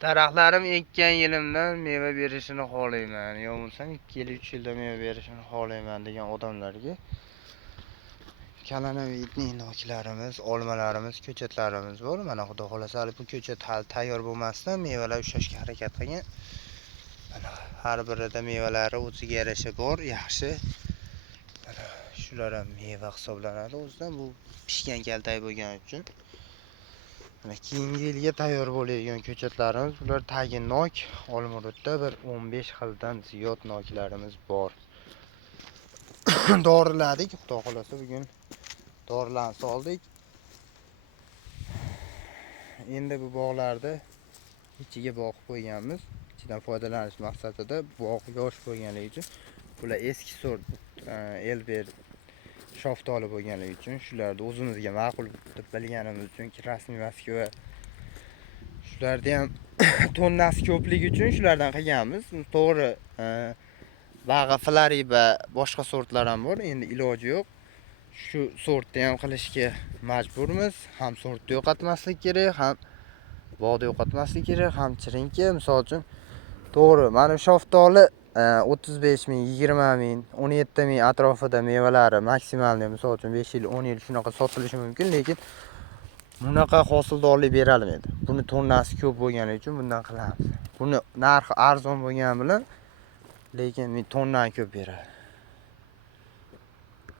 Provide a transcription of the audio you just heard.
Daraxtlarim ekkan yilimdan meva berishini xohlayman. Yo bo'lsam 2 yil, 3 yilda meva berishini xohlayman degan odamlarga kanavidniy noklarimiz, olmalarimiz, ko'chatlarimiz bor. Mana xudo xolasa bu ko'chat hali tayyor bo'lmasdan mevalar ushlashga harakat qilgan. Mana har birida mevalari o'ziga yarasha bor, yaxshi. Mana shular ham meva hisoblanadi. O'zidan bu pishgan kaltak bo'lgani uchun mana keyingi yilga tayyor bo'ladigan ko'chatlarimiz, bular tagi nok, Olmurotda bir 15 xildan ziyod noklarimiz bor. Doriladik, xudo xolasa bugun dorilarni soldik. Endi bu bog'larda ichiga boqib qo'yganmiz. Ichidan foydalanish maqsadida bog' yosh bo'lganligi uchun bular eski sort elber shoftoli bo'lganligi uchun shularni o'zimizga ma'qul deb bilganimiz uchun rasmiy Moskva shularda ham tonnasi ko'pligi uchun shulardan qilganmiz. To'g'ri, bag'a Flariba boshqa sortlar ham bor. Endi iloji yo'q. Shu sortni ham qilishga majburmiz. Ham sortni yo'qotmaslik kerak, ham bog'ni yo'qotmaslik kerak, ham chirinki. Misol uchun, to'g'ri, mana shoftoli 35 ming, 20 ming, 17 ming atrofida mevalari maksimalni, misol uchun 5 yil, 10 yil shunaqa sotilishi mumkin, lekin bunaqa hosildorlik berolmaydi. Buni tonnasi ko'p bo'lgani uchun bundan qilamiz. Buni narxi arzon bo'lgani bilan, lekin tonnani ko'p beradi.